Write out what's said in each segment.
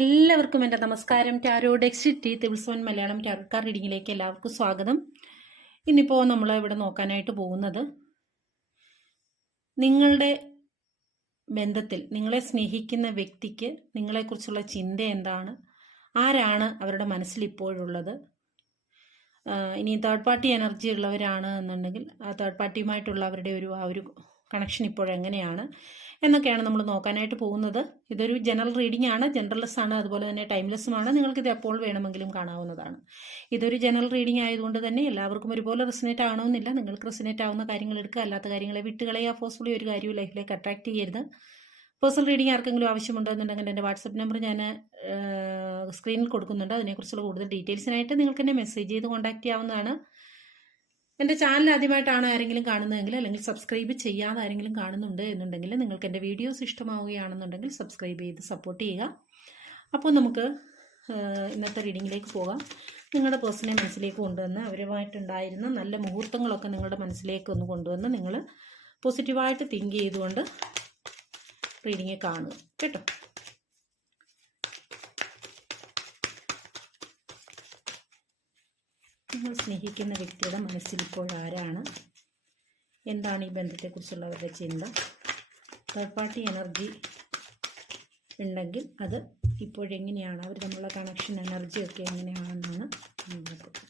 എല്ലാവർക്കും എന്റെ നമസ്കാരം. ടാരോ ഡെക്സിറ്റി ടി വൺ മലയാളം ടാർക്കാർ റീഡിങ്ങിലേക്ക് എല്ലാവർക്കും സ്വാഗതം. ഇന്നിപ്പോൾ നമ്മൾ ഇവിടെ നോക്കാനായിട്ട് പോകുന്നത് നിങ്ങളുടെ ബന്ധത്തിൽ നിങ്ങളെ സ്നേഹിക്കുന്ന വ്യക്തിക്ക് നിങ്ങളെക്കുറിച്ചുള്ള ചിന്ത എന്താണ്? ആരാണ് അവരുടെ മനസ്സിൽ ഇപ്പോഴുള്ളത്? ഇനി തേർഡ് പാർട്ടി എനർജി ഉള്ളവരാണ് എന്നുണ്ടെങ്കിൽ ആ തേർഡ് പാർട്ടിയുമായിട്ടുള്ള അവരുടെ ഒരു ആ ഒരു കണക്ഷൻ ഇപ്പോഴെങ്ങനെയാണ്? എന്നൊക്കെയാണ് നമ്മൾ നോക്കാനായിട്ട് പോകുന്നത്. ഇതൊരു ജനറൽ റീഡിംഗ് ആണ്. ജനറൽലെസ് ആണ്. അതുപോലെ തന്നെ ടൈംലെസ്സുമാണ് നിങ്ങൾക്കിത് എപ്പോൾ വേണമെങ്കിലും കാണാവുന്നതാണ്. ഇതൊരു ജനറൽ റീഡിംഗ് ആയതുകൊണ്ട് തന്നെ എല്ലാവർക്കും ഒരുപോലെ റെസിനേറ്റ് ആവണമെന്നില്ല. നിങ്ങൾക്ക് റെസിനേറ്റ് ആവുന്ന കാര്യങ്ങൾ എടുക്കുക. അല്ലാത്ത കാര്യങ്ങളെ വിട്ടുകളയുക ഫോഴ്സ്ഫുള്ളി ഒരു കാര്യവും ലൈഫിലേക്ക് അട്രാക്ട് ചെയ്യരുത്. പേഴ്സണൽ റീഡിംഗ് ആർക്കെങ്കിലും ആവശ്യമുണ്ടെന്നുണ്ടെങ്കിൽ എന്റെ വാട്സപ്പ് നമ്പർ ഞാൻ സ്ക്രീനിൽ കൊടുക്കുന്നുണ്ട്. അതിനെക്കുറിച്ചുള്ള കൂടുതൽ ഡീറ്റെയിൽസിനായിട്ട് നിങ്ങൾക്ക് എന്നെ മെസ്സേജ് ചെയ്ത് കോൺടാക്ട് ചെയ്യാവുന്നതാണ്. എന്റെ ചാനൽ ആദ്യമായിട്ടാണ് ആരെങ്കിലും കാണുന്നതെങ്കിൽ അല്ലെങ്കിൽ സബ്സ്ക്രൈബ് ചെയ്യാതെ ആരെങ്കിലും കാണുന്നുണ്ട് എന്നുണ്ടെങ്കിൽ നിങ്ങൾക്ക് എന്റെ വീഡിയോസ് ഇഷ്ടമാവുകയാണെന്നുണ്ടെങ്കിൽ സബ്സ്ക്രൈബ് ചെയ്ത് സപ്പോർട്ട് ചെയ്യുക. അപ്പോൾ നമുക്ക് ഇന്നത്തെ റീഡിങ്ങിലേക്ക് പോകാം. നിങ്ങളുടെ പേഴ്സണെ മനസ്സിലേക്ക് കൊണ്ടുവന്ന് അവരുമായിട്ടുണ്ടായിരുന്ന നല്ല മുഹൂർത്തങ്ങളൊക്കെ നിങ്ങളുടെ മനസ്സിലേക്ക് ഒന്ന് കൊണ്ടുവന്ന് നിങ്ങൾ പോസിറ്റീവായിട്ട് തിങ്ക് ചെയ്തുകൊണ്ട് റീഡിങ്ങെ കാണുക. കേട്ടോ? നിങ്ങൾ സ്നേഹിക്കുന്ന വ്യക്തിയുടെ മനസ്സിൽ ഇപ്പോൾ ആരാണ്? എന്താണ് ഈ ബന്ധത്തെക്കുറിച്ചുള്ള അവരുടെ ചിന്ത? തേർഡ് പാർട്ടി എനർജി ഉണ്ടെങ്കിൽ അത് ഇപ്പോഴെങ്ങനെയാണ്? അവർ തമ്മിലുള്ള കണക്ഷൻ എനർജിയൊക്കെ എങ്ങനെയാണെന്നാണ് നോക്കുന്നത്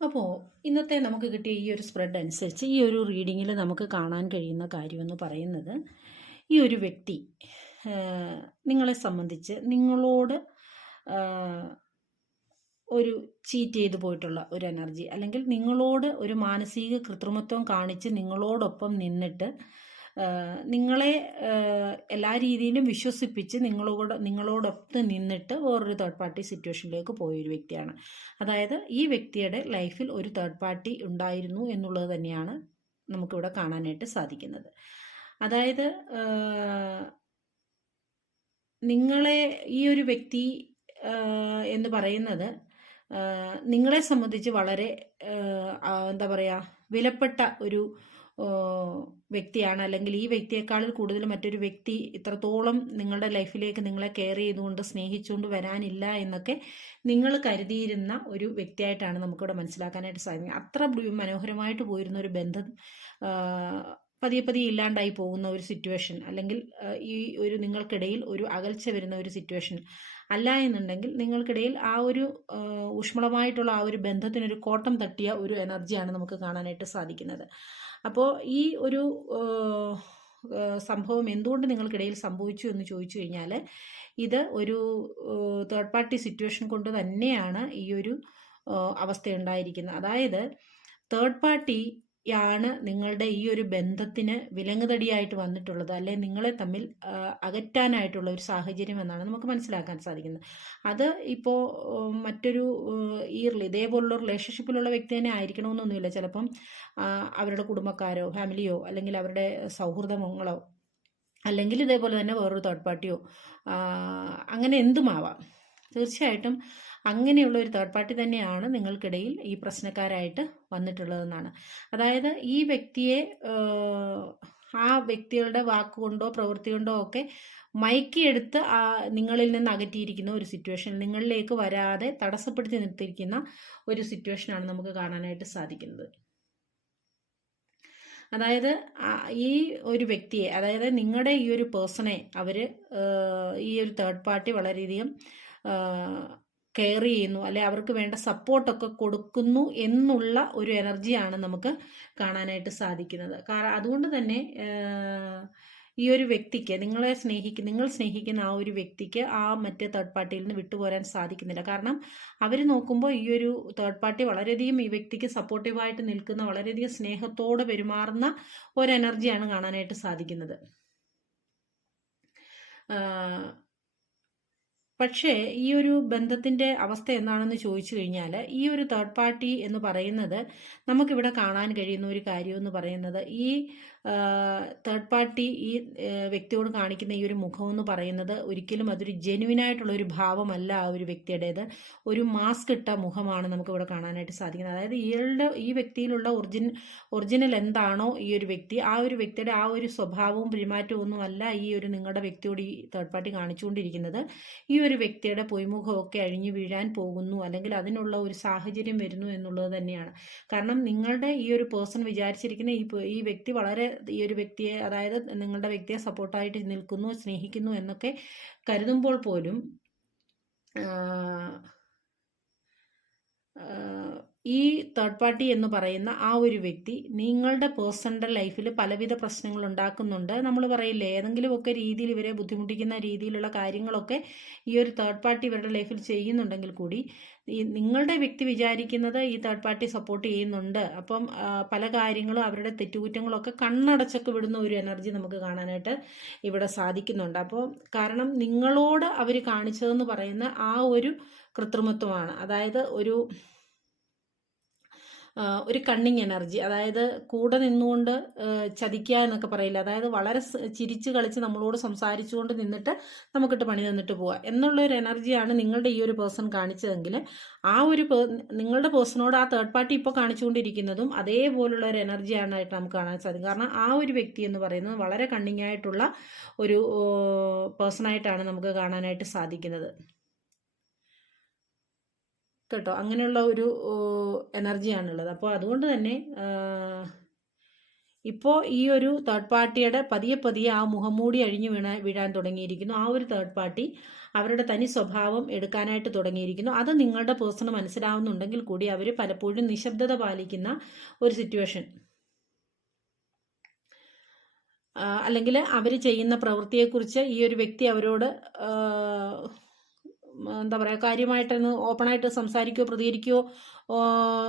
അപ്പോൾ ഇന്നത്തെ നമുക്ക് കിട്ടിയ ഈ ഒരു സ്പ്രെഡ് അനുസരിച്ച് ഈ ഒരു റീഡിങ്ങിൽ നമുക്ക് കാണാൻ കഴിയുന്ന കാര്യമെന്ന് പറയുന്നത് ഈ ഒരു വ്യക്തി നിങ്ങളെ സംബന്ധിച്ച് നിങ്ങളോട് ഒരു ചീറ്റ് ചെയ്തു പോയിട്ടുള്ള ഒരു എനർജി അല്ലെങ്കിൽ നിങ്ങളോട് ഒരു മാനസിക കൃത്രിമത്വം കാണിച്ച് നിങ്ങളോടൊപ്പം നിന്നിട്ട് നിങ്ങളെ എല്ലാ രീതിയിലും വിശ്വസിപ്പിച്ച് നിങ്ങളോട് നിങ്ങളോടൊപ്പം നിന്നിട്ട് വേറൊരു തേർഡ് പാർട്ടി സിറ്റുവേഷനിലേക്ക് പോയൊരു വ്യക്തിയാണ്. അതായത് ഈ വ്യക്തിയുടെ ലൈഫിൽ ഒരു തേർഡ് പാർട്ടി ഉണ്ടായിരുന്നു എന്നുള്ളത് തന്നെയാണ് നമുക്കിവിടെ കാണാനായിട്ട് സാധിക്കുന്നത്. അതായത് നിങ്ങളെ ഈ ഒരു വ്യക്തി എന്ന് പറയുന്നത് നിങ്ങളെ സംബന്ധിച്ച് വളരെ എന്താ പറയുക വിലപ്പെട്ട ഒരു വ്യക്തിയാണ്. അല്ലെങ്കിൽ ഈ വ്യക്തിയെക്കാളിൽ കൂടുതൽ മറ്റൊരു വ്യക്തി ഇത്രത്തോളം നിങ്ങളുടെ ലൈഫിലേക്ക് നിങ്ങളെ കെയർ ചെയ്തുകൊണ്ട് സ്നേഹിച്ചുകൊണ്ട് വരാനില്ല എന്നൊക്കെ നിങ്ങൾ കരുതിയിരുന്ന ഒരു വ്യക്തിയായിട്ടാണ് നമുക്കിവിടെ മനസ്സിലാക്കാനായിട്ട് സാധിക്കുന്നത്. അത്ര മനോഹരമായിട്ട് പോയിരുന്ന ഒരു ബന്ധം പതിയെ പതിയെ ഇല്ലാണ്ടായി പോകുന്ന ഒരു സിറ്റുവേഷൻ അല്ലെങ്കിൽ ഈ ഒരു നിങ്ങൾക്കിടയിൽ ഒരു അകൽച്ച വരുന്ന ഒരു സിറ്റുവേഷൻ അല്ല എന്നുണ്ടെങ്കിൽ നിങ്ങൾക്കിടയിൽ ആ ഒരു ഊഷ്മളമായിട്ടുള്ള ആ ഒരു ബന്ധത്തിനൊരു കോട്ടം തട്ടിയ ഒരു എനർജിയാണ് നമുക്ക് കാണാനായിട്ട് സാധിക്കുന്നത്. അപ്പോൾ ഈ ഒരു സംഭവം എന്തുകൊണ്ട് നിങ്ങൾക്കിടയിൽ സംഭവിച്ചു എന്ന് ചോദിച്ചു കഴിഞ്ഞാൽ ഇത് ഒരു തേർഡ് പാർട്ടി സിറ്റുവേഷൻ കൊണ്ട് തന്നെയാണ് ഈ ഒരു അവസ്ഥ ഉണ്ടായിരിക്കുന്നത് അതായത് തേർഡ് പാർട്ടി യാണ് നിങ്ങളുടെ ഈ ഒരു ബന്ധത്തിന് വിലങ്ങുതടിയായിട്ട് വന്നിട്ടുള്ളത്. അല്ലെ നിങ്ങളെ തമ്മിൽ അകറ്റാനായിട്ടുള്ള ഒരു സാഹചര്യം എന്നാണ് നമുക്ക് മനസ്സിലാക്കാൻ സാധിക്കുന്നത്. അത് ഇപ്പോൾ മറ്റൊരു ഈ ഇതേപോലുള്ള റിലേഷൻഷിപ്പിലുള്ള വ്യക്തി തന്നെ ആയിരിക്കണമെന്നൊന്നുമില്ല. ചിലപ്പം അവരുടെ കുടുംബക്കാരോ ഫാമിലിയോ അല്ലെങ്കിൽ അവരുടെ സൗഹൃദങ്ങളോ അല്ലെങ്കിൽ ഇതേപോലെ തന്നെ വേറൊരു തേർഡ് പാർട്ടിയോ അങ്ങനെ എന്തുമാവാം? തീർച്ചയായിട്ടും അങ്ങനെയുള്ള ഒരു തേർഡ് പാർട്ടി തന്നെയാണ് നിങ്ങൾക്കിടയിൽ ഈ പ്രശ്നക്കാരായിട്ട് വന്നിട്ടുള്ളതെന്നാണ്. അതായത് ഈ വ്യക്തിയെ ആ വ്യക്തികളുടെ വാക്കുകൊണ്ടോ പ്രവൃത്തി കൊണ്ടോ ഒക്കെ മയക്കിയെടുത്ത് നിങ്ങളിൽ നിന്ന് അകറ്റിയിരിക്കുന്ന ഒരു സിറ്റുവേഷൻ നിങ്ങളിലേക്ക് വരാതെ തടസ്സപ്പെടുത്തി നിർത്തിയിരിക്കുന്ന ഒരു സിറ്റുവേഷനാണ് നമുക്ക് കാണാനായിട്ട് സാധിക്കുന്നത്. അതായത് ഈ ഒരു വ്യക്തിയെ അതായത് നിങ്ങളുടെ ഈ ഒരു പേഴ്സണെ അവർ ഈ ഒരു തേർഡ് പാർട്ടി വളരെയധികം കെയർ ചെയ്യുന്നു അല്ലെ അവർക്ക് വേണ്ട സപ്പോർട്ടൊക്കെ കൊടുക്കുന്നു എന്നുള്ള ഒരു എനർജിയാണ് നമുക്ക് കാണാനായിട്ട് സാധിക്കുന്നത്. കാരണം അതുകൊണ്ട് തന്നെ ഈ ഒരു വ്യക്തിക്ക് നിങ്ങളെ സ്നേഹിക്കുന്ന നിങ്ങൾ സ്നേഹിക്കുന്ന ആ ഒരു വ്യക്തിക്ക് ആ മറ്റേ തേർഡ് പാർട്ടിയിൽ നിന്ന് വിട്ടുപോരാൻ സാധിക്കുന്നില്ല. കാരണം അവർ നോക്കുമ്പോൾ ഈ ഒരു തേർഡ് പാർട്ടി വളരെയധികം ഈ വ്യക്തിക്ക് സപ്പോർട്ടീവായിട്ട് നിൽക്കുന്ന വളരെയധികം സ്നേഹത്തോടെ പെരുമാറുന്ന ഒരു എനർജിയാണ് കാണാനായിട്ട് സാധിക്കുന്നത്. പക്ഷേ ഈ ഒരു ബന്ധത്തിന്റെ അവസ്ഥ എന്താണെന്ന് ചോദിച്ചു കഴിഞ്ഞാൽ ഈ ഒരു തേർഡ് പാർട്ടി എന്ന് പറയുന്നത് നമുക്കിവിടെ കാണാൻ കഴിയുന്ന ഒരു കാര്യം എന്ന് പറയുന്നത് ഈ തേർഡ് പാർട്ടി ഈ വ്യക്തിയോട് കാണിക്കുന്ന ഈ ഒരു മുഖം എന്ന് പറയുന്നത് ഒരിക്കലും അതൊരു ജെനുവിനായിട്ടുള്ള ഒരു ഭാവമല്ല ആ ഒരു വ്യക്തിയുടേത്. ഒരു മാസ്ക് ഇട്ട മുഖമാണ് നമുക്ക് ഇവിടെ കാണാനായിട്ട് സാധിക്കുന്നത്. അതായത് ഇയാളുടെ ഈ വ്യക്തിയിലുള്ള ഒറിജിൻ ഒറിജിനൽ എന്താണോ ഈ ഒരു വ്യക്തി ആ ഒരു വ്യക്തിയുടെ ആ ഒരു സ്വഭാവവും പെരുമാറ്റവും ഒന്നും അല്ല ഈ ഒരു നിങ്ങളുടെ വ്യക്തിയോട് ഈ തേർഡ് പാർട്ടി കാണിച്ചുകൊണ്ടിരിക്കുന്നത്. ഈ ഒരു വ്യക്തിയുടെ പൊയ്മുഖമൊക്കെ അഴിഞ്ഞു വീഴാൻ പോകുന്നു അല്ലെങ്കിൽ അതിനുള്ള ഒരു സാഹചര്യം വരുന്നു എന്നുള്ളത് തന്നെയാണ്. കാരണം നിങ്ങളുടെ ഈ ഒരു പേഴ്സൺ വിചാരിച്ചിരിക്കുന്ന ഈ ഈ വ്യക്തി വളരെ ഈ ഒരു വ്യക്തിയെ അതായത് നിങ്ങളുടെ വ്യക്തിയെ സപ്പോർട്ടായിട്ട് നിൽക്കുന്നു സ്നേഹിക്കുന്നു എന്നൊക്കെ കരുതുമ്പോൾ പോലും ഈ തേർഡ് പാർട്ടി എന്ന് പറയുന്ന ആ ഒരു വ്യക്തി നിങ്ങളുടെ പേഴ്സണൽ ലൈഫിൽ പലവിധ പ്രശ്നങ്ങൾ ഉണ്ടാക്കുന്നുണ്ട്. നമ്മൾ പറയില്ലേ ഏതെങ്കിലുമൊക്കെ രീതിയിൽ ഇവരെ ബുദ്ധിമുട്ടിക്കുന്ന രീതിയിലുള്ള കാര്യങ്ങളൊക്കെ ഈ ഒരു തേർഡ് പാർട്ടി ഇവരുടെ ലൈഫിൽ ചെയ്യുന്നുണ്ടെങ്കിൽ കൂടി ഈ നിങ്ങളുടെ വ്യക്തി വിചാരിക്കുന്നത് ഈ തേർഡ് പാർട്ടി സപ്പോർട്ട് ചെയ്യുന്നുണ്ട്. അപ്പം പല കാര്യങ്ങളും അവരുടെ തെറ്റുകുറ്റങ്ങളൊക്കെ കണ്ണടച്ചൊക്കെ വിടുന്ന ഒരു എനർജി നമുക്ക് കാണാനായിട്ട് ഇവിടെ സാധിക്കുന്നുണ്ട്. അപ്പോൾ കാരണം നിങ്ങളോട് അവർ കാണിച്ചതെന്ന് പറയുന്ന ആ ഒരു കൃത്രിമത്വമാണ്. അതായത് ഒരു ഒരു കണ്ണിങ് എനർജി അതായത് കൂടെ നിന്നുകൊണ്ട് ചതിക്കുക എന്നൊക്കെ പറയില്ല? അതായത് വളരെ ചിരിച്ച് കളിച്ച് നമ്മളോട് സംസാരിച്ചുകൊണ്ട് നിന്നിട്ട് നമുക്കിട്ട് പണി തന്നിട്ട് പോവുക എന്നുള്ള ഒരു എനർജിയാണ് നിങ്ങളുടെ ഈ ഒരു പേഴ്സൺ കാണിച്ചതെങ്കിൽ ആ ഒരു നിങ്ങളുടെ പേഴ്സണോട് ആ തേർഡ് പാർട്ടി ഇപ്പോൾ കാണിച്ചുകൊണ്ടിരിക്കുന്നതും അതേപോലുള്ള ഒരു എനർജിയാണായിട്ട് നമുക്ക് കാണാൻ സാധിക്കും. കാരണം ആ ഒരു വ്യക്തി എന്ന് പറയുന്നത് വളരെ കണ്ണിങ് ആയിട്ടുള്ള ഒരു പേഴ്സണായിട്ടാണ് നമുക്ക് കാണാനായിട്ട് സാധിക്കുന്നത്. കേട്ടോ. അങ്ങനെയുള്ള ഒരു എനർജിയാണുള്ളത്. അപ്പോൾ അതുകൊണ്ട് തന്നെ ഇപ്പോൾ ഈ ഒരു തേർഡ് പാർട്ടിയുടെ പതിയെ പതിയെ ആ മുഖംമൂടി അഴിഞ്ഞു വീണ വീഴാൻ തുടങ്ങിയിരിക്കുന്നു. ആ ഒരു തേർഡ് പാർട്ടി അവരുടെ തനി സ്വഭാവം എടുക്കാനായിട്ട് തുടങ്ങിയിരിക്കുന്നു. അത് നിങ്ങളുടെ പേഴ്സണൽ മനസ്സിലാവുന്നുണ്ടെങ്കിൽ കൂടി അവർ പലപ്പോഴും നിശബ്ദത പാലിക്കുന്ന ഒരു സിറ്റുവേഷൻ അല്ലെങ്കിൽ അവർ ചെയ്യുന്ന പ്രവൃത്തിയെക്കുറിച്ച് ഈ ഒരു വ്യക്തി അവരോട് എന്താ പറയുക കാര്യമായിട്ടൊന്ന് ഓപ്പണായിട്ട് സംസാരിക്കുകയോ പ്രതികരിക്കുകയോ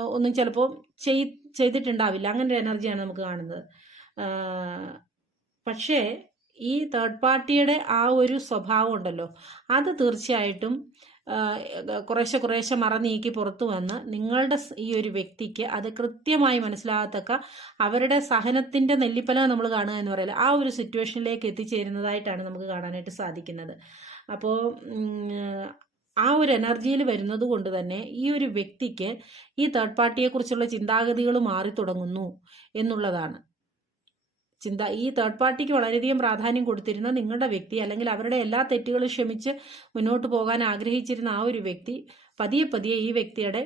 ഒന്നും ചിലപ്പോൾ ചെയ് ചെയ്തിട്ടുണ്ടാവില്ല. അങ്ങനെ ഒരു എനർജിയാണ് നമുക്ക് കാണുന്നത്. പക്ഷേ ഈ തേർഡ് പാർട്ടിയുടെ ആ ഒരു സ്വഭാവം ഉണ്ടല്ലോ അത് തീർച്ചയായിട്ടും കുറേശ്ശെ കുറേശ്ശെ മറ നീക്കി പുറത്തു വന്ന് നിങ്ങളുടെ ഈ ഒരു വ്യക്തിക്ക് അത് കൃത്യമായി മനസ്സിലാകത്തക്ക അവരുടെ സഹനത്തിന്റെ നെല്ലിപ്പല നമ്മൾ കാണുക എന്ന് പറയില്ല ആ ഒരു സിറ്റുവേഷനിലേക്ക് എത്തിച്ചേരുന്നതായിട്ടാണ് നമുക്ക് കാണാനായിട്ട് സാധിക്കുന്നത്. അപ്പോൾ ആ ഒരു എനർജിയിൽ വരുന്നത് കൊണ്ട് തന്നെ ഈ ഒരു വ്യക്തിക്ക് ഈ തേർഡ് പാർട്ടിയെക്കുറിച്ചുള്ള ചിന്താഗതികൾ മാറി തുടങ്ങുന്നു എന്നുള്ളതാണ്. ചിന്ത ഈ തേർഡ് പാർട്ടിക്ക് വളരെയധികം പ്രാധാന്യം കൊടുത്തിരുന്ന നിങ്ങളുടെ വ്യക്തി അല്ലെങ്കിൽ അവരുടെ എല്ലാ തെറ്റുകളും ക്ഷമിച്ച് മുന്നോട്ട് പോകാൻ ആഗ്രഹിച്ചിരുന്ന ആ ഒരു വ്യക്തി പതിയെ പതിയെ ഈ വ്യക്തിയുടെ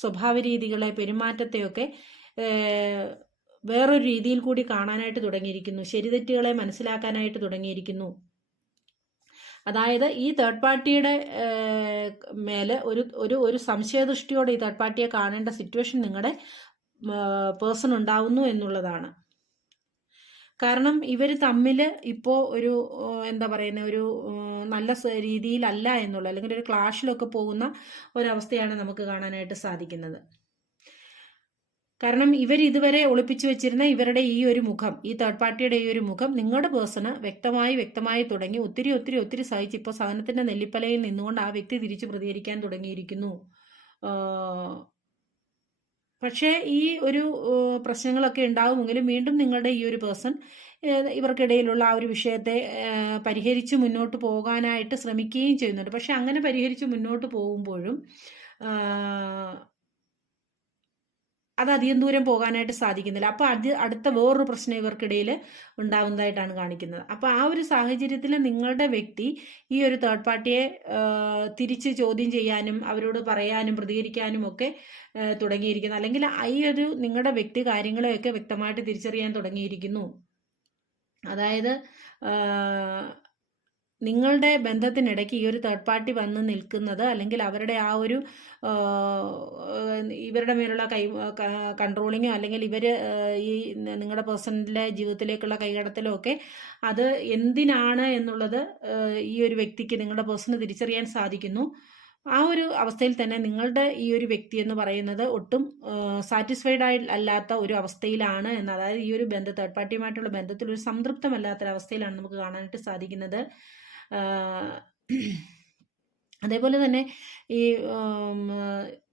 സ്വഭാവ രീതികളെ പെരുമാറ്റത്തെയൊക്കെ വേറൊരു രീതിയിൽ കൂടി കാണാനായിട്ട് തുടങ്ങിയിരിക്കുന്നു. ശരിതെറ്റുകളെ മനസ്സിലാക്കാനായിട്ട് തുടങ്ങിയിരിക്കുന്നു. അതായത് ഈ തേർഡ് പാർട്ടിയുടെ മേലെ ഒരു ഒരു ഒരു സംശയദൃഷ്ടിയോടെ ഈ തേർഡ് പാർട്ടിയെ കാണേണ്ട സിറ്റുവേഷൻ നിങ്ങളുടെ പേഴ്സൺ ഉണ്ടാവുന്നു എന്നുള്ളതാണ്. കാരണം ഇവർ തമ്മിൽ ഇപ്പോൾ ഒരു എന്താ പറയുന്ന ഒരു നല്ല രീതിയിലല്ല എന്നുള്ള അല്ലെങ്കിൽ ഒരു ക്ലാഷിലൊക്കെ പോകുന്ന ഒരവസ്ഥയാണ് നമുക്ക് കാണാനായിട്ട് സാധിക്കുന്നത്. കാരണം ഇവർ ഇതുവരെ ഒളിപ്പിച്ചു വെച്ചിരുന്ന ഇവരുടെ ഈ ഒരു മുഖം ഈ തേർഡ് പാർട്ടിയുടെ ഈ ഒരു മുഖം നിങ്ങളുടെ പേഴ്സണ് വ്യക്തമായി വ്യക്തമായി തുടങ്ങി ഒത്തിരി ഒത്തിരി ഒത്തിരി സഹിച്ച് ഇപ്പോൾ സഹനത്തിന്റെ നെല്ലിപ്പലയിൽ നിന്നുകൊണ്ട് ആ വ്യക്തി തിരിച്ചു പ്രതികരിക്കാൻ തുടങ്ങിയിരിക്കുന്നു. പക്ഷേ ഈ ഒരു പ്രശ്നങ്ങളൊക്കെ ഉണ്ടാകുമെങ്കിലും വീണ്ടും നിങ്ങളുടെ ഈ ഒരു പേഴ്സൺ ഇവർക്കിടയിലുള്ള ആ ഒരു വിഷയത്തെ പരിഹരിച്ച് മുന്നോട്ട് പോകാനായിട്ട് ശ്രമിക്കുകയും ചെയ്യുന്നുണ്ട്. പക്ഷെ അങ്ങനെ പരിഹരിച്ച് മുന്നോട്ട് പോകുമ്പോഴും അത് അധികം ദൂരം പോകാനായിട്ട് സാധിക്കുന്നില്ല. അപ്പോൾ അത് അടുത്ത വേറൊരു പ്രശ്നം ഇവർക്കിടയിൽ ഉണ്ടാവുന്നതായിട്ടാണ് കാണിക്കുന്നത്. അപ്പോൾ ആ ഒരു സാഹചര്യത്തിൽ നിങ്ങളുടെ വ്യക്തി ഈ ഒരു തേർഡ് പാർട്ടിയെ തിരിച്ച് ചോദ്യം ചെയ്യാനും അവരോട് പറയാനും പ്രതികരിക്കാനും ഒക്കെ തുടങ്ങിയിരിക്കുന്നു. അല്ലെങ്കിൽ ഈ ഒരു നിങ്ങളുടെ വ്യക്തി കാര്യങ്ങളെയൊക്കെ വ്യക്തമായിട്ട് തിരിച്ചറിയാൻ തുടങ്ങിയിരിക്കുന്നു. അതായത് നിങ്ങളുടെ ബന്ധത്തിനിടയ്ക്ക് ഈ ഒരു തേർഡ് പാർട്ടി വന്ന് നിൽക്കുന്നത് അല്ലെങ്കിൽ അവരുടെ ആ ഒരു ഇവരുടെ മേലുള്ള കൈ കൺട്രോളിങ്ങോ അല്ലെങ്കിൽ ഇവർ ഈ നിങ്ങളുടെ പേഴ്സണലിന്റെ ജീവിതത്തിലേക്കുള്ള കൈകടത്തലോ ഒക്കെ അത് എന്തിനാണ് എന്നുള്ളത് ഈ ഒരു വ്യക്തിക്ക് നിങ്ങളുടെ പേഴ്സണ് തിരിച്ചറിയാൻ സാധിക്കുന്നു. ആ ഒരു അവസ്ഥയിൽ തന്നെ നിങ്ങളുടെ ഈ ഒരു വ്യക്തി എന്ന് പറയുന്നത് ഒട്ടും സാറ്റിസ്ഫൈഡ് ആയി അല്ലാത്ത ഒരു അവസ്ഥയിലാണ് എന്ന് അതായത് ഈ ഒരു ബന്ധ തേർഡ് പാർട്ടിയുമായിട്ടുള്ള ബന്ധത്തിൽ ഒരു സംതൃപ്തമല്ലാത്തൊരവസ്ഥയിലാണ് നമുക്ക് കാണാനായിട്ട് സാധിക്കുന്നത്. അതേപോലെ തന്നെ ഈ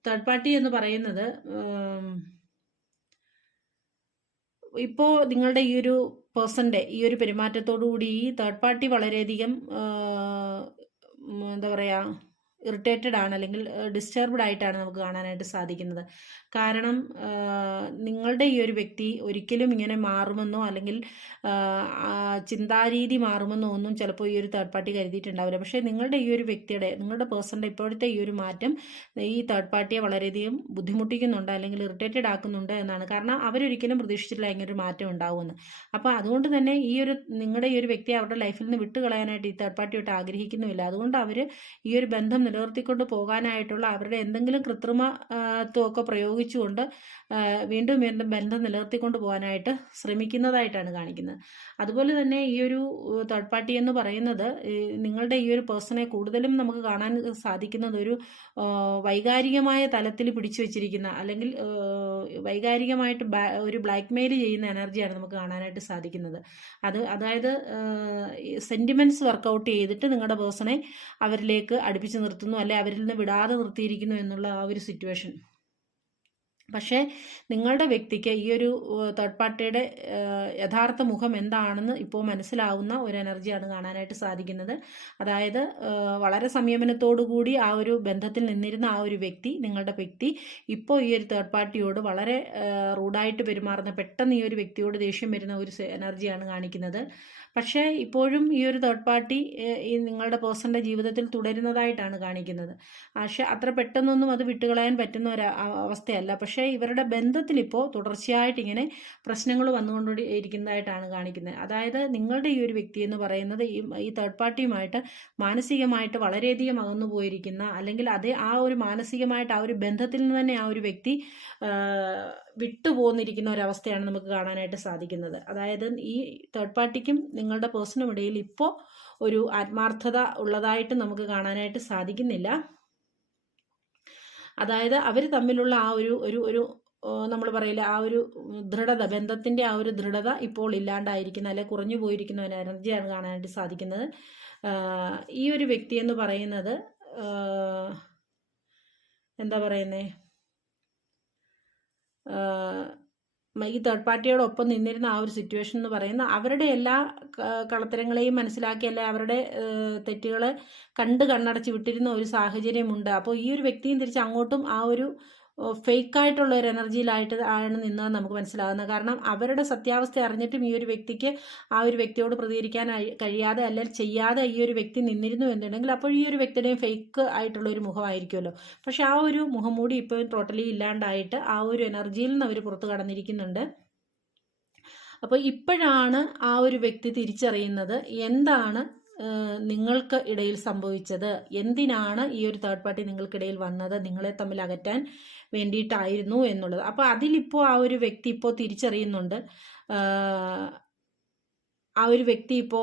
തേർഡ് പാർട്ടി എന്ന് പറയുന്നത് ഇപ്പോൾ നിങ്ങളുടെ ഈ ഒരു പേഴ്സന്റെ ഈ ഒരു പെരുമാറ്റത്തോടു കൂടി ഈ തേർഡ് പാർട്ടി വളരെയധികം എന്താ പറയുക ഇറിറ്റേറ്റഡ് ആണ് അല്ലെങ്കിൽ ഡിസ്റ്റർബ്ഡ് ആയിട്ടാണ് നമുക്ക് കാണാനായിട്ട് സാധിക്കുന്നത്. കാരണം നിങ്ങളുടെ ഈ ഒരു വ്യക്തി ഒരിക്കലും ഇങ്ങനെ മാറുമെന്നോ അല്ലെങ്കിൽ ചിന്താരീതി മാറുമെന്നോ ഒന്നും ചിലപ്പോൾ ഈ ഒരു തേർഡ് പാർട്ടി കരുതിയിട്ടുണ്ടാവില്ല. പക്ഷേ നിങ്ങളുടെ ഈ ഒരു വ്യക്തിയുടെ നിങ്ങളുടെ പേഴ്സണിന്റെ ഇപ്പോഴത്തെ ഈ ഒരു മാറ്റം ഈ തേർഡ് പാർട്ടിയെ വളരെയധികം ബുദ്ധിമുട്ടിക്കുന്നുണ്ട് അല്ലെങ്കിൽ ഇറിറ്റേറ്റഡ് ആക്കുന്നുണ്ട് എന്നാണ്. കാരണം അവരൊരിക്കലും പ്രതീക്ഷിച്ചിട്ടില്ല ഒരു മാറ്റം ഉണ്ടാവുമെന്ന്. അപ്പോൾ അതുകൊണ്ട് തന്നെ ഈ ഒരു നിങ്ങളുടെ ഈ ഒരു വ്യക്തി അവരുടെ ലൈഫിൽ നിന്ന് വിട്ടുകളയാനായിട്ട് ഈ തേർഡ് പാർട്ടിയോട്ട് ആഗ്രഹിക്കുന്നുമില്ല. അതുകൊണ്ട് അവർ ഈ ഒരു ബന്ധം നിലനിർത്തിക്കൊണ്ട് പോകാനായിട്ടുള്ള അവരുടെ എന്തെങ്കിലും കൃത്രിമത്വമൊക്കെ പ്രയോഗിച്ചുകൊണ്ട് വീണ്ടും വീണ്ടും ബന്ധം നിലനിർത്തിക്കൊണ്ട് പോകാനായിട്ട് ശ്രമിക്കുന്നതായിട്ടാണ് കാണിക്കുന്നത്. അതുപോലെ തന്നെ ഈ ഒരു തേർഡ് പാർട്ടി എന്ന് പറയുന്നത് നിങ്ങളുടെ ഈ ഒരു പേഴ്സണെ കൂടുതലും നമുക്ക് കാണാൻ സാധിക്കുന്നത് ഒരു വൈകാരികമായ തലത്തിൽ പിടിച്ചു വെച്ചിരിക്കുന്ന അല്ലെങ്കിൽ വൈകാരികമായിട്ട് ഒരു ബ്ലാക്ക് മെയിൽ ചെയ്യുന്ന എനർജിയാണ് നമുക്ക് കാണാനായിട്ട് സാധിക്കുന്നത്. അത് അതായത് സെന്റിമെന്റ്സ് വർക്കൗട്ട് ചെയ്തിട്ട് നിങ്ങളുടെ പേഴ്സണെ അവരിലേക്ക് അടുപ്പിച്ച് നിർത്തുന്നു അല്ലെ അവരിൽ നിന്ന് വിടാതെ നിർത്തിയിരിക്കുന്നു എന്നുള്ള ആ ഒരു സിറ്റുവേഷൻ പക്ഷേ നിങ്ങളുടെ വ്യക്തിക്ക് ഈ ഒരു തേർഡ് പാർട്ടിയുടെ യഥാർത്ഥ മുഖം എന്താണെന്ന് ഇപ്പോൾ മനസ്സിലാവുന്ന ഒരു എനർജിയാണ് കാണാനായിട്ട് സാധിക്കുന്നത്. അതായത് വളരെ കൂടി ആ ഒരു ബന്ധത്തിൽ നിന്നിരുന്ന ആ ഒരു വ്യക്തി നിങ്ങളുടെ വ്യക്തി ഇപ്പോൾ ഈ ഒരു തേർഡ് പാർട്ടിയോട് വളരെ റൂഡായിട്ട് പെരുമാറുന്ന പെട്ടെന്ന് ഈ ഒരു വ്യക്തിയോട് ദേഷ്യം വരുന്ന ഒരു എനർജിയാണ് കാണിക്കുന്നത്. പക്ഷേ ഇപ്പോഴും ഈ ഒരു തേർഡ് പാർട്ടി ഈ നിങ്ങളുടെ പേഴ്സണിന്റെ ജീവിതത്തിൽ തുടരുന്നതായിട്ടാണ് കാണിക്കുന്നത്. പക്ഷേ അത്ര പെട്ടെന്നൊന്നും അത് വിട്ടുകളയാൻ പറ്റുന്ന ഒരു അവസ്ഥയല്ല. പക്ഷേ ഇവരുടെ ബന്ധത്തിൽ ഇപ്പോൾ തുടർച്ചയായിട്ട് ഇങ്ങനെ പ്രശ്നങ്ങൾ വന്നുകൊണ്ട് ഇരിക്കുന്നതായിട്ടാണ് കാണിക്കുന്നത്. അതായത് നിങ്ങളുടെ ഈ ഒരു വ്യക്തി എന്ന് പറയുന്നത് ഈ ഈ തേർഡ് പാർട്ടിയുമായിട്ട് മാനസികമായിട്ട് വളരെയധികം അകന്നു പോയിരിക്കുന്ന അല്ലെങ്കിൽ അതേ ആ ഒരു മാനസികമായിട്ട് ആ ഒരു ബന്ധത്തിൽ നിന്ന് തന്നെ ആ ഒരു വ്യക്തി വിട്ടുപോന്നിരിക്കുന്ന ഒരവസ്ഥയാണ് നമുക്ക് കാണാനായിട്ട് സാധിക്കുന്നത്. അതായത് ഈ തേർഡ് പാർട്ടിക്കും നിങ്ങളുടെ പേഴ്സണും ഇടയിൽ ഇപ്പോൾ ഒരു ആത്മാർത്ഥത ഉള്ളതായിട്ട് നമുക്ക് കാണാനായിട്ട് സാധിക്കുന്നില്ല. അതായത് അവർ തമ്മിലുള്ള ആ ഒരു ഒരു ഒരു നമ്മൾ പറയില്ല ആ ഒരു ദൃഢത ബന്ധത്തിന്റെ ആ ഒരു ദൃഢത ഇപ്പോൾ ഇല്ലാണ്ടായിരിക്കുന്ന അല്ലെ കുറഞ്ഞു പോയിരിക്കുന്ന ഒരു എനർജിയാണ് കാണാനായിട്ട് സാധിക്കുന്നത്. ഈ ഒരു വ്യക്തി എന്ന് പറയുന്നത് എന്താ പറയുന്നേ? ഈ തേർഡ് പാർട്ടിയോടൊപ്പം നിന്നിരുന്ന ആ ഒരു സിറ്റുവേഷൻ എന്ന് പറയുന്ന അവരുടെ എല്ലാ കളത്തരങ്ങളെയും മനസ്സിലാക്കി അല്ലെ അവരുടെ തെറ്റുകളെ കണ്ട് കണ്ണടച്ച് വിട്ടിരുന്ന ഒരു സാഹചര്യമുണ്ട്. അപ്പോൾ ഈ ഒരു വ്യക്തിയും തിരിച്ച് അങ്ങോട്ടും ആ ഒരു ഫേക്ക് ആയിട്ടുള്ള ഒരു എനർജിയിലായിട്ട് ആണ് നിന്നത് നമുക്ക് മനസ്സിലാകുന്നത് കാരണം അവരുടെ സത്യാവസ്ഥ അറിഞ്ഞിട്ടും ഈ ഒരു വ്യക്തിക്ക് ആ ഒരു വ്യക്തിയോട് പ്രതികരിക്കാൻ കഴിയാതെ അല്ലെങ്കിൽ ചെയ്യാതെ ഈ ഒരു വ്യക്തി നിന്നിരുന്നു എന്നുണ്ടെങ്കിൽ അപ്പോൾ ഈ ഒരു വ്യക്തിയുടെയും ഫേക്ക് ആയിട്ടുള്ള ഒരു മുഖമായിരിക്കുമല്ലോ. പക്ഷെ ആ ഒരു മുഖം മൂടി ഇപ്പോൾ ടോട്ടലി ഇല്ലാണ്ടായിട്ട് ആ ഒരു എനർജിയിൽ നിന്ന് അവർ പുറത്ത് കടന്നിരിക്കുന്നുണ്ട്. അപ്പോൾ ഇപ്പോഴാണ് ആ ഒരു വ്യക്തി തിരിച്ചറിയുന്നത് എന്താണ് നിങ്ങൾക്ക് ഇടയിൽ സംഭവിച്ചത്? എന്തിനാണ് ഈ ഒരു തേർഡ് പാർട്ടി നിങ്ങൾക്കിടയിൽ വന്നത്? നിങ്ങളെ തമ്മിൽ അകറ്റാൻ വേണ്ടിയിട്ടായിരുന്നു എന്നുള്ളത്. അപ്പോൾ അതിലിപ്പോൾ ആ ഒരു വ്യക്തി ഇപ്പോൾ തിരിച്ചറിയുന്നുണ്ട്. ആ ഒരു വ്യക്തി ഇപ്പോ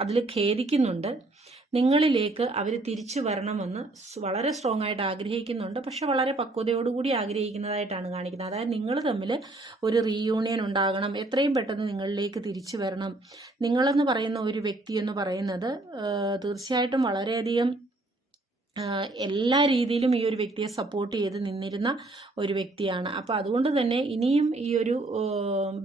അതിൽ ഖേദിക്കുന്നുണ്ട്. നിങ്ങളിലേക്ക് അവർ തിരിച്ചു വരണമെന്ന് വളരെ സ്ട്രോങ് ആയിട്ട് ആഗ്രഹിക്കുന്നുണ്ട്. പക്ഷെ വളരെ പക്വതയോടുകൂടി ആഗ്രഹിക്കുന്നതായിട്ടാണ് കാണിക്കുന്നത്. അതായത് നിങ്ങൾ തമ്മിൽ ഒരു റീയൂണിയൻ ഉണ്ടാകണം. എത്രയും പെട്ടെന്ന് നിങ്ങളിലേക്ക് തിരിച്ചു വരണം. നിങ്ങളെന്ന് പറയുന്ന ഒരു വ്യക്തി എന്ന് പറയുന്നത് തീർച്ചയായിട്ടും വളരെയധികം എല്ലാ രീതിയിലും ഈ ഒരു വ്യക്തിയെ സപ്പോർട്ട് ചെയ്ത് നിന്നിരുന്ന ഒരു വ്യക്തിയാണ്. അപ്പോൾ അതുകൊണ്ട് തന്നെ ഇനിയും ഈ ഒരു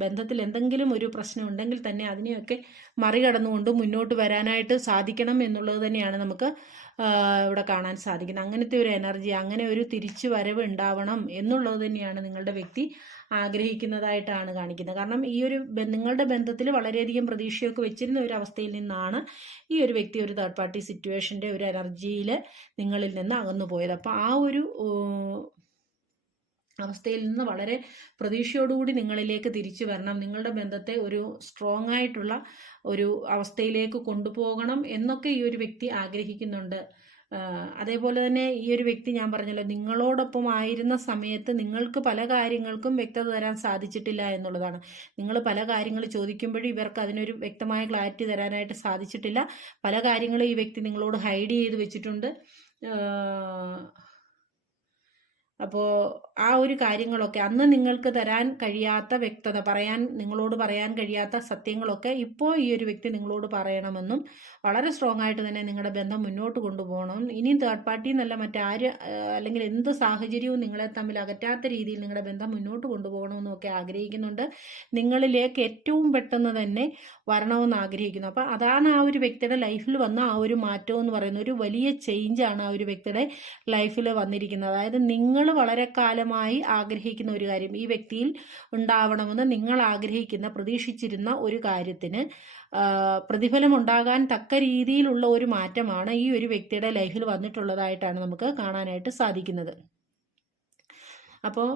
ബന്ധത്തിൽ എന്തെങ്കിലും ഒരു പ്രശ്നം ഉണ്ടെങ്കിൽ തന്നെ അതിനെയൊക്കെ മറികടന്നുകൊണ്ട് മുന്നോട്ട് വരാനായിട്ട് സാധിക്കണം എന്നുള്ളത് തന്നെയാണ് നമുക്ക് ഇവിടെ കാണാൻ സാധിക്കുന്നത്. അങ്ങനത്തെ ഒരു എനർജി അങ്ങനെ ഒരു തിരിച്ചു വരവ് ഉണ്ടാവണം എന്നുള്ളത് തന്നെയാണ് നിങ്ങളുടെ വ്യക്തി ആഗ്രഹിക്കുന്നതായിട്ടാണ് കാണിക്കുന്നത്. കാരണം ഈ ഒരു നിങ്ങളുടെ ബന്ധത്തിൽ വളരെയധികം പ്രതീക്ഷയൊക്കെ വെച്ചിരുന്ന ഒരു അവസ്ഥയിൽ നിന്നാണ് ഈ ഒരു വ്യക്തി ഒരു തേർഡ് പാർട്ടി സിറ്റുവേഷന്റെ ഒരു എനർജിയിൽ നിങ്ങളിൽ നിന്ന് അകന്നു പോയത്. അപ്പോൾ ആ ഒരു അവസ്ഥയിൽ നിന്ന് വളരെ പ്രതീക്ഷയോടുകൂടി നിങ്ങളിലേക്ക് തിരിച്ചു വരണം. നിങ്ങളുടെ ബന്ധത്തെ ഒരു സ്ട്രോങ് ആയിട്ടുള്ള ഒരു അവസ്ഥയിലേക്ക് കൊണ്ടുപോകണം എന്നൊക്കെ ഈ ഒരു വ്യക്തി ആഗ്രഹിക്കുന്നുണ്ട്. അതേപോലെ തന്നെ ഈ ഒരു വ്യക്തി ഞാൻ പറഞ്ഞല്ലോ നിങ്ങളോടൊപ്പം ആയിരുന്ന സമയത്ത് നിങ്ങൾക്ക് പല കാര്യങ്ങൾക്കും വ്യക്തത തരാൻ സാധിച്ചിട്ടില്ല എന്നുള്ളതാണ്. നിങ്ങൾ പല കാര്യങ്ങൾ ചോദിക്കുമ്പോഴും ഇവർക്ക് അതിനൊരു വ്യക്തമായ ക്ലാരിറ്റി തരാനായിട്ട് സാധിച്ചിട്ടില്ല. പല കാര്യങ്ങളും ഈ വ്യക്തി നിങ്ങളോട് ഹൈഡ് ചെയ്ത് വെച്ചിട്ടുണ്ട്. അപ്പോൾ ആ ഒരു കാര്യങ്ങളൊക്കെ അന്ന് നിങ്ങൾക്ക് തരാൻ കഴിയാത്ത വ്യക്തത പറയാൻ നിങ്ങളോട് പറയാൻ കഴിയാത്ത സത്യങ്ങളൊക്കെ ഇപ്പോൾ ഈ ഒരു വ്യക്തി നിങ്ങളോട് പറയണമെന്നും വളരെ സ്ട്രോങ് ആയിട്ട് തന്നെ നിങ്ങളുടെ ബന്ധം മുന്നോട്ട് കൊണ്ടുപോകണം ഇനി തേർഡ് പാർട്ടി എന്നല്ല മറ്റാര് അല്ലെങ്കിൽ എന്ത് സാഹചര്യവും നിങ്ങളെ തമ്മിൽ അകറ്റാത്ത രീതിയിൽ നിങ്ങളുടെ ബന്ധം മുന്നോട്ട് കൊണ്ടുപോകണമെന്നും ഒക്കെ ആഗ്രഹിക്കുന്നുണ്ട്. നിങ്ങളിലേക്ക് ഏറ്റവും പെട്ടെന്ന് തന്നെ വരണമെന്ന് ആഗ്രഹിക്കുന്നു. അപ്പോൾ അതാണ് ആ ഒരു വ്യക്തിയുടെ ലൈഫിൽ വന്ന ആ ഒരു മാറ്റം എന്ന് പറയുന്ന ഒരു വലിയ ചേഞ്ചാണ് ആ ഒരു വ്യക്തിയുടെ ലൈഫിൽ വന്നിരിക്കുന്നത്. അതായത് നിങ്ങൾ വളരെ കാലമായി ആഗ്രഹിക്കുന്ന ഒരു കാര്യം ഈ വ്യക്തിയിൽ ഉണ്ടാവണമെന്ന് നിങ്ങൾ ആഗ്രഹിക്കുന്ന പ്രതീക്ഷിച്ചിരുന്ന ഒരു കാര്യത്തിന് പ്രതിഫലം ഉണ്ടാകാൻ തക്ക രീതിയിലുള്ള ഒരു മാറ്റമാണ് ഈ ഒരു വ്യക്തിയുടെ ലൈഫിൽ വന്നിട്ടുള്ളതായിട്ടാണ് നമുക്ക് കാണാനായിട്ട് സാധിക്കുന്നത്. അപ്പോൾ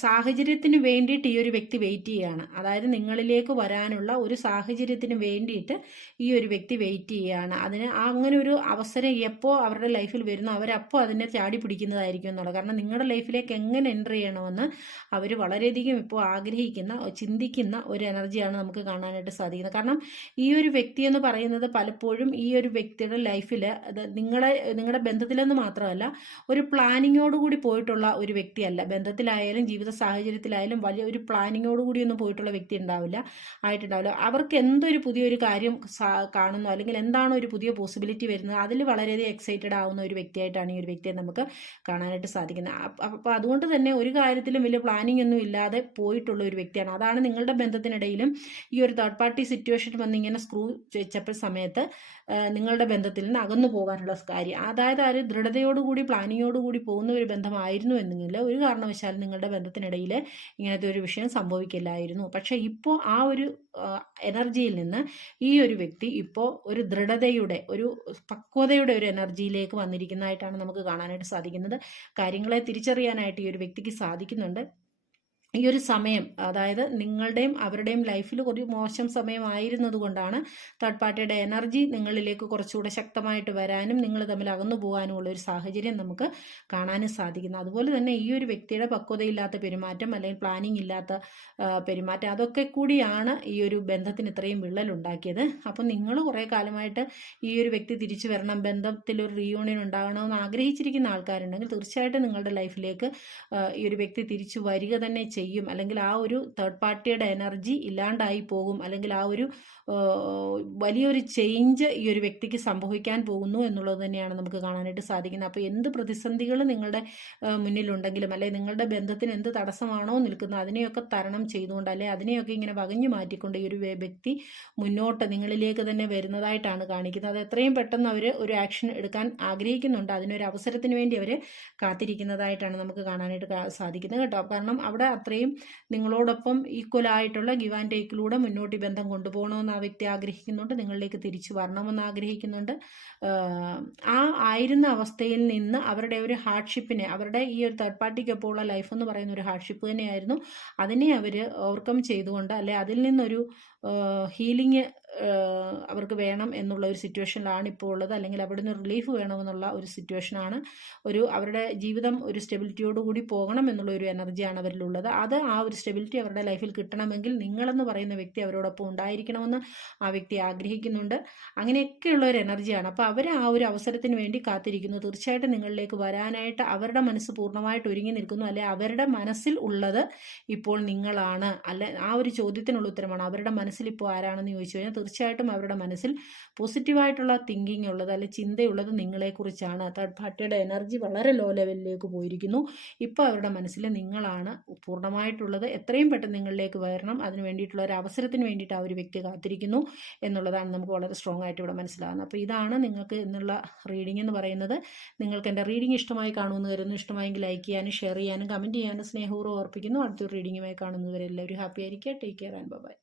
സാഹചര്യത്തിന് വേണ്ടിയിട്ട് ഈ ഒരു വ്യക്തി വെയിറ്റ് ചെയ്യുകയാണ് അതായത് നിങ്ങളിലേക്ക് വരാനുള്ള ഒരു സാഹചര്യത്തിന് വേണ്ടിയിട്ട് ഈ ഒരു വ്യക്തി വെയിറ്റ് ചെയ്യുകയാണ് അതിന് അങ്ങനെ ഒരു അവസരം എപ്പോൾ അവരുടെ ലൈഫിൽ വരുന്നു അവരപ്പോൾ അതിനെ ചാടി പിടിക്കുന്നതായിരിക്കും എന്നുള്ളത്. കാരണം നിങ്ങളുടെ ലൈഫിലേക്ക് എങ്ങനെ എന്റർ ചെയ്യണമെന്ന് അവർ വളരെയധികം ഇപ്പോൾ ആഗ്രഹിക്കുന്ന ചിന്തിക്കുന്ന ഒരു എനർജിയാണ് നമുക്ക് കാണാനായിട്ട് സാധിക്കുന്നത്. കാരണം ഈ ഒരു വ്യക്തി എന്ന് പറയുന്നത് പലപ്പോഴും ഈ ഒരു വ്യക്തിയുടെ ലൈഫിൽ നിങ്ങളെ നിങ്ങളുടെ ബന്ധത്തിലെന്ന് മാത്രമല്ല ഒരു പ്ലാനിങ്ങോട് കൂടി പോയിട്ടുള്ള ഒരു വ്യക്തിയല്ല. ബന്ധത്തിലായാലും ജീവിത സാഹചര്യത്തിലായാലും വലിയ ഒരു പ്ലാനിങ്ങോട് കൂടി ഒന്നും പോയിട്ടുള്ള വ്യക്തി ഉണ്ടാവില്ല ആയിട്ടുണ്ടാവില്ല. അവർക്ക് എന്തൊരു പുതിയൊരു കാര്യം കാണുന്നു അല്ലെങ്കിൽ എന്താണോ ഒരു പുതിയ പോസിബിലിറ്റി വരുന്നത് അതിൽ വളരെയധികം എക്സൈറ്റഡ് ആവുന്ന ഒരു വ്യക്തിയായിട്ടാണ് ഈ ഒരു വ്യക്തിയെ നമുക്ക് കാണാനായിട്ട് സാധിക്കുന്നത്. അപ്പോൾ അതുകൊണ്ട് തന്നെ ഒരു കാര്യത്തിലും വലിയ പ്ലാനിങ് ഒന്നും ഇല്ലാതെ പോയിട്ടുള്ള ഒരു വ്യക്തിയാണ്. അതാണ് നിങ്ങളുടെ ബന്ധത്തിനിടയിലും ഈ ഒരു തേർഡ് പാർട്ടി സിറ്റുവേഷൻ വന്ന് ഇങ്ങനെ സ്ക്രൂ വെച്ചപ്പോൾ സമയത്ത് നിങ്ങളുടെ ബന്ധത്തിൽ നിന്ന് അകന്നു പോകാനുള്ള കാര്യം. അതായത് ആ ഒരു ദൃഢതയോടുകൂടി പ്ലാനിങ്ങോടുകൂടി പോകുന്ന ഒരു ബന്ധമായിരുന്നു എന്നെങ്കിൽ ഒരു കാരണവശാലും നിങ്ങളുടെ ബന്ധത്തിനിടയിൽ ഇങ്ങനത്തെ ഒരു വിഷയം സംഭവിക്കില്ലായിരുന്നു. പക്ഷേ ഇപ്പോൾ ആ ഒരു എനർജിയിൽ നിന്ന് ഈ ഒരു വ്യക്തി ഇപ്പോൾ ഒരു ദൃഢതയുടെ ഒരു പക്വതയുടെ ഒരു എനർജിയിലേക്ക് വന്നിരിക്കുന്നതായിട്ടാണ് നമുക്ക് കാണാനായിട്ട് സാധിക്കുന്നത്. കാര്യങ്ങളെ തിരിച്ചറിയാനായിട്ട് ഈ ഒരു വ്യക്തിക്ക് സാധിക്കുന്നുണ്ട്. ഈ ഒരു സമയം അതായത് നിങ്ങളുടെയും അവരുടെയും ലൈഫിൽ ഒരു മോശം സമയമായിരുന്നത് കൊണ്ടാണ് തേർഡ് പാർട്ടിയുടെ എനർജി നിങ്ങളിലേക്ക് കുറച്ചുകൂടെ ശക്തമായിട്ട് വരാനും നിങ്ങൾ തമ്മിൽ അകന്നു പോകാനുമുള്ള ഒരു സാഹചര്യം നമുക്ക് കാണാനും സാധിക്കുന്നു. അതുപോലെ തന്നെ ഈ ഒരു വ്യക്തിയുടെ പക്വതയില്ലാത്ത പെരുമാറ്റം അല്ലെങ്കിൽ പ്ലാനിങ് ഇല്ലാത്ത പെരുമാറ്റം അതൊക്കെ കൂടിയാണ് ഈ ഒരു ബന്ധത്തിന് ഇത്രയും വിള്ളലുണ്ടാക്കിയത് അപ്പം നിങ്ങൾ കുറേ കാലമായിട്ട് ഈ ഒരു വ്യക്തി തിരിച്ചു വരണം ബന്ധത്തിൽ ഒരു റീയൂണിയൻ ഉണ്ടാകണമെന്ന് ആഗ്രഹിച്ചിരിക്കുന്ന ആൾക്കാരുണ്ടെങ്കിൽ തീർച്ചയായിട്ടും നിങ്ങളുടെ ലൈഫിലേക്ക് ഈ ഒരു വ്യക്തി തിരിച്ചു വരിക തന്നെ ചെയ്യും. അല്ലെങ്കിൽ ആ ഒരു തേർഡ് പാർട്ടിയുടെ എനർജി ഇല്ലാണ്ടായി പോകും. അല്ലെങ്കിൽ ആ ഒരു വലിയൊരു ചേഞ്ച് ഈ ഒരു വ്യക്തിക്ക് സംഭവിക്കാൻ പോകുന്നു എന്നുള്ളത് തന്നെയാണ് നമുക്ക് കാണാനായിട്ട് സാധിക്കുന്നത്. അപ്പോൾ എന്ത് പ്രതിസന്ധികൾ നിങ്ങളുടെ മുന്നിലുണ്ടെങ്കിലും അല്ലെങ്കിൽ നിങ്ങളുടെ ബന്ധത്തിന് എന്ത് തടസ്സമാണോ നിൽക്കുന്നത് അതിനെയൊക്കെ തരണം ചെയ്തുകൊണ്ട് അല്ലെ അതിനെയൊക്കെ ഇങ്ങനെ വകഞ്ഞു മാറ്റിക്കൊണ്ട് ഈ ഒരു വ്യക്തി മുന്നോട്ട് നിങ്ങളിലേക്ക് തന്നെ വരുന്നതായിട്ടാണ് കാണിക്കുന്നത്. അത് എത്രയും പെട്ടെന്ന് അവർ ഒരു ആക്ഷൻ എടുക്കാൻ ആഗ്രഹിക്കുന്നുണ്ട്. അതിനൊരു അവസരത്തിന് വേണ്ടി അവർ കാത്തിരിക്കുന്നതായിട്ടാണ് നമുക്ക് കാണാനായിട്ട് സാധിക്കുന്നത് കേട്ടോ. കാരണം അവിടെ അത്രയും നിങ്ങളോടൊപ്പം ഈക്വൽ ആയിട്ടുള്ള ഗിവ് ആൻഡ് ടേക്കിലൂടെ മുന്നോട്ട് ബന്ധം കൊണ്ടുപോകണമെന്ന് ആ വ്യക്തി ആഗ്രഹിക്കുന്നുണ്ട് നിങ്ങളിലേക്ക് തിരിച്ചു വരണമെന്ന് ആഗ്രഹിക്കുന്നുണ്ട്. ആ ആയിരുന്ന അവസ്ഥയിൽ നിന്ന് അവരുടെ ഒരു ഹാർഡ്ഷിപ്പിനെ അവരുടെ ഈ ഒരു തേർഡ് പാർട്ടിക്കൊപ്പമുള്ള ലൈഫ് എന്ന് പറയുന്ന ഒരു ഹാർഡ്ഷിപ്പ് തന്നെയായിരുന്നു. അതിനെ അവർ ഓവർകം ചെയ്തുകൊണ്ട് അല്ലെ അതിൽ നിന്നൊരു ഹീലിംഗ് അവർക്ക് വേണം എന്നുള്ള ഒരു സിറ്റുവേഷനിലാണ് ഇപ്പോൾ ഉള്ളത്. അല്ലെങ്കിൽ അവിടെ നിന്ന് റിലീഫ് വേണമെന്നുള്ള ഒരു സിറ്റുവേഷനാണ് ഒരു അവരുടെ ജീവിതം ഒരു സ്റ്റെബിലിറ്റിയോടുകൂടി പോകണം എന്നുള്ള ഒരു എനർജിയാണ് അവരിലുള്ളത്. അത് ആ ഒരു സ്റ്റെബിലിറ്റി അവരുടെ ലൈഫിൽ കിട്ടണമെങ്കിൽ നിങ്ങളെന്ന് പറയുന്ന വ്യക്തി അവരോടൊപ്പം ഉണ്ടായിരിക്കണമെന്ന് ആ വ്യക്തി ആഗ്രഹിക്കുന്നുണ്ട്. അങ്ങനെയൊക്കെയുള്ള ഒരു എനർജിയാണ് അപ്പോൾ അവർ ആ ഒരു അവസരത്തിന് വേണ്ടി കാത്തിരിക്കുന്നു. തീർച്ചയായിട്ടും നിങ്ങളിലേക്ക് വരാനായിട്ട് അവരുടെ മനസ്സ് പൂർണമായിട്ട് ഒരുങ്ങി നിൽക്കുന്നു. അല്ലെ അവരുടെ മനസ്സിൽ ഉള്ളത് ഇപ്പോൾ നിങ്ങളാണ്. അല്ലെ ആ ഒരു ചോദ്യത്തിനുള്ള ഉത്തരമാണ്. അവരുടെ മനസ്സിൽ ഇപ്പോൾ ആരാണെന്ന് ചോദിച്ചു കഴിഞ്ഞാൽ തീർച്ചയായിട്ടും അവരുടെ മനസ്സിൽ പോസിറ്റീവായിട്ടുള്ള തിങ്കിങ് ഉള്ളത് അല്ലെങ്കിൽ ചിന്തയുള്ളത് നിങ്ങളെക്കുറിച്ചാണ്. തേർഡ് പാർട്ടിയുടെ എനർജി വളരെ ലോ ലെവലിലേക്ക് പോയിരിക്കുന്നു. ഇപ്പോൾ അവരുടെ മനസ്സിൽ നിങ്ങളാണ് പൂർണമായിട്ടുള്ളത്. എത്രയും പെട്ടെന്ന് നിങ്ങളിലേക്ക് വരണം. അതിന് വേണ്ടിയിട്ടുള്ള ഒരു അവസരത്തിന് വേണ്ടിയിട്ട് ആ ഒരു വ്യക്തി കാത്തിരിക്കുന്നു എന്നുള്ളതാണ് നമുക്ക് വളരെ സ്ട്രോങ് ആയിട്ട് ഇവിടെ മനസ്സിലാകുന്നത് അപ്പോൾ ഇതാണ് നിങ്ങൾക്ക് എന്നുള്ള റീഡിംഗ് എന്ന് പറയുന്നത്. നിങ്ങൾക്ക് എന്റെ റീഡിംഗ് ഇഷ്ടമായി കാണുമെന്ന് കരുതുന്നു. ഇഷ്ടമായെങ്കിൽ ലൈക്ക് ചെയ്യാനും ഷെയർ ചെയ്യാനും കമന്റ് ചെയ്യാനും സ്നേഹപൂർവം ഓർപ്പിക്കുന്നു. അടുത്തൊരു റീഡിങ്ങുമായി കാണുന്നവരെ എല്ലാവരും ഹാപ്പി ആയിരിക്കുക. Take care and by